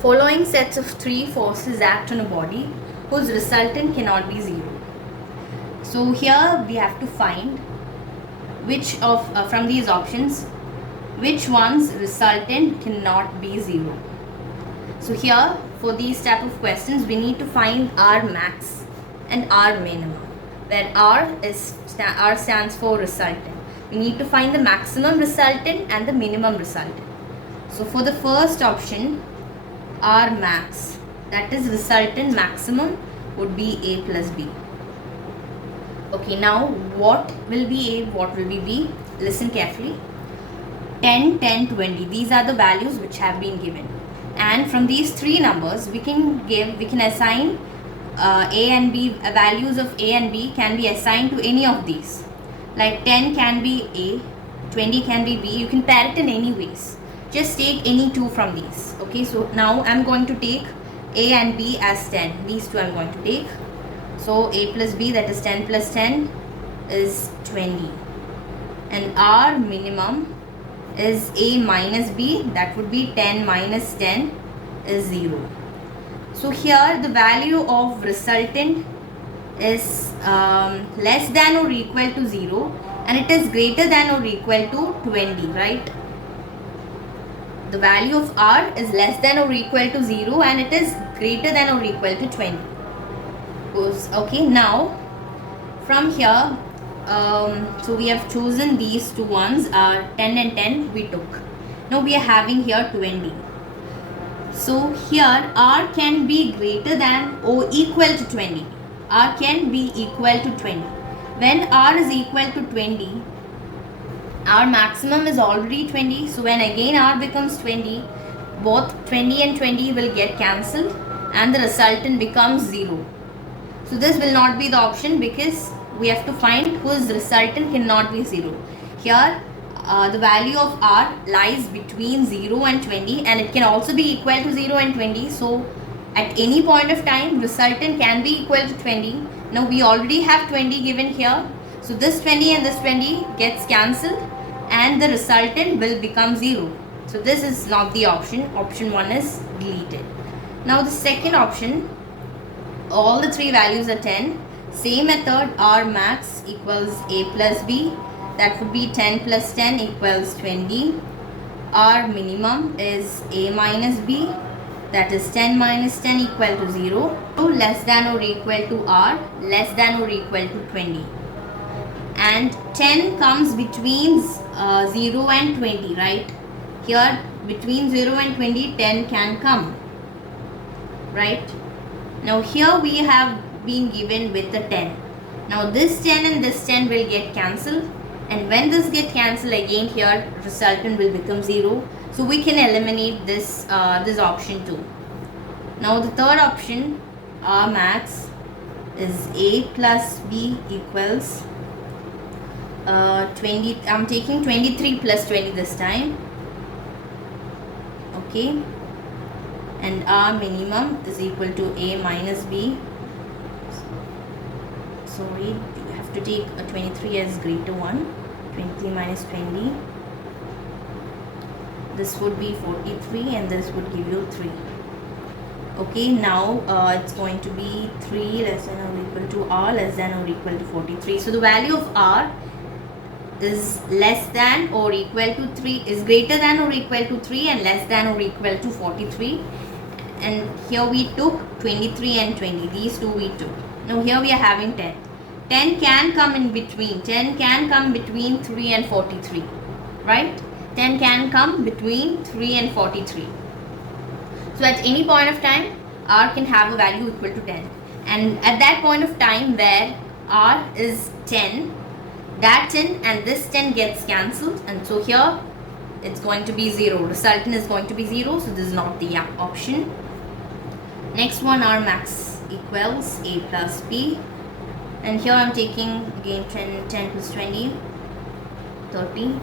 Following sets of three forces act on a body whose resultant cannot be zero. So here we have to find which of from these options which one's resultant cannot be zero. So here for these type of questions we need to find R max and R minimum, where R stands for resultant. We need to find the maximum resultant and the minimum resultant. So for the first option, R max, that is resultant maximum, would be A plus B. Okay, now what will be A, what will be B? Listen carefully. 10, 10, 20, these are the values which have been given, and from these three numbers we can assign A and B, values of A and B can be assigned to any of these. Like 10 can be A, 20 can be B. You can pair it in any ways. Just take any two from these. Okay, so now I'm going to take A and B as 10. These two I'm going to take. So A plus B, that is 10 plus 10 is 20. And R minimum is A minus B, that would be 10 minus 10 is 0. So here the value of resultant is less than or equal to 0, and it is greater than or equal to 20, right? The value of R is less than or equal to 0 and it is greater than or equal to 20. Okay, now from here, so we have chosen these two ones, 10 and 10 we took. Now we are having here 20. So here R can be greater than or equal to 20. R can be equal to 20. When R is equal to 20, our maximum is already 20. So when again R becomes 20, both 20 and 20 will get cancelled and the resultant becomes 0. So this will not be the option because we have to find whose resultant cannot be 0. Here the value of R lies between 0 and 20, and it can also be equal to 0 and 20. So at any point of time resultant can be equal to 20. Now we already have 20 given here. So this 20 and this 20 gets cancelled and the resultant will become 0. So this is not the option. Option 1 is deleted. Now the second option, all the three values are 10. Same method, R max equals A plus B. That would be 10 plus 10 equals 20. R minimum is A minus B. That is 10 minus 10 equal to 0. So less than or equal to R, less than or equal to 20. And 10 comes between 0 and 20, right? Here between 0 and 20, 10 can come, right? Now here we have been given with the 10. Now this 10 and this 10 will get cancelled, and when this get cancelled again, here resultant will become 0. So we can eliminate this this option too. Now the third option, R max is A plus B equals 20. I'm taking 23 plus 20 this time. Okay, and R minimum is equal to A minus B. Sorry, you have to take a 23 as greater one. 23 minus 20. This would be 43 and this would give you 3. Okay, now it's going to be 3 less than or equal to R less than or equal to 43. So the value of R is less than or equal to 3, is greater than or equal to 3 and less than or equal to 43. And here we took 23 and 20. These two we took. Now here we are having 10. 10 can come in between. 10 can come between 3 and 43. Right? 10 can come between 3 and 43. So at any point of time, R can have a value equal to 10. And at that point of time where R is 10, that 10 and this 10 gets cancelled. And so here it's going to be 0. Resultant is going to be 0. So this is not the option. Next one, R max equals A plus B. And here I'm taking again 10 plus 20, 30.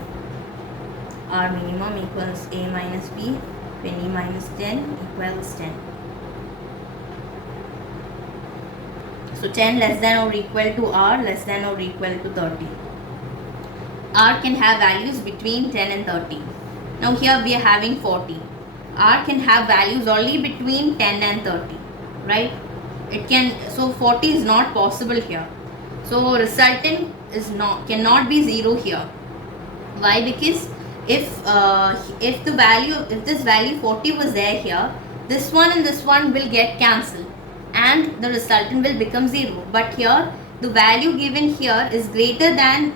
R minimum equals A minus B. 20 minus 10 equals 10. So 10 less than or equal to R less than or equal to 30. R can have values between 10 and 30. Now here we are having 40. R can have values only between 10 and 30, right? It can, so 40 is not possible here. So resultant is not, cannot be 0 here. Why? Because if the value, if this value 40 was there here, this one and this one will get cancelled and the resultant will become 0. But here the value given here is greater than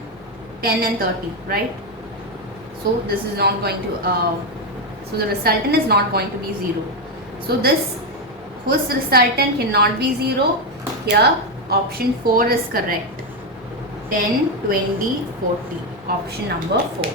10 and 30, right? So this is not going to so the resultant is not going to be 0. So this whose resultant cannot be 0, here option 4 is correct. 10, 20, 40, option number 4.